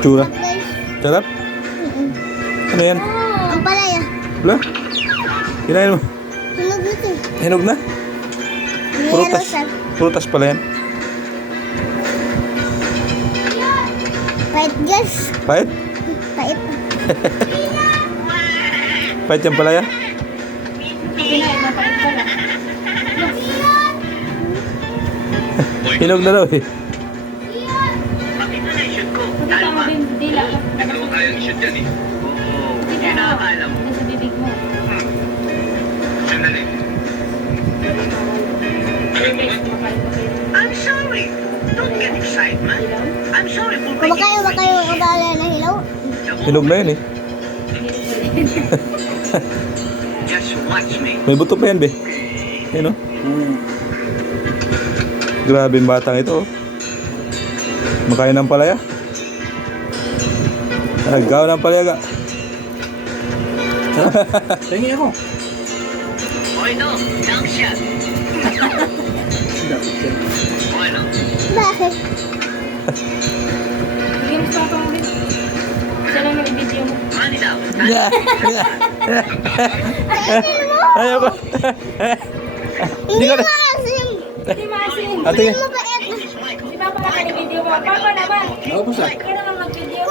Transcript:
Tsura. Sarap? Ano yan? Ang palaya. Wala? Kinain mo? Hinog ito. Hinog na? Prutas. Prutas pala yan. Pait guys. Pait? Pait. Pait yan pala yan? Kinain, mapait pala. Hinog na daw eh. Pakita mo din, dila ka. Nagawa tayong isyo dyan eh. Oo. Kita Hindi mo. nakakaalam. Nasa bibig mo. Sandali. Alam mo ba? I'm sorry. Don't get excitement. I'm sorry for Kumakain ba kayo ng kabala na hilaw? Hinog na yun eh. Just watch me. May buto pa yan be. Ayun o. Grabe yung batang ito oh. Makain ng palaya. Naggaw ng palaya ka. Tingin ako. Okay no, dunk shot. Okay no. Bakit? Bigyan mo sa papa mo rin. Siya lang nag-video mo. Money down. Ayoko. Hindi ko mo na. maasim. Hindi maasin. Ate. Hindi mo pait. Si papa ka nag-video mo. Papa naman. Nakapos ah. Ikaw naman mag-video.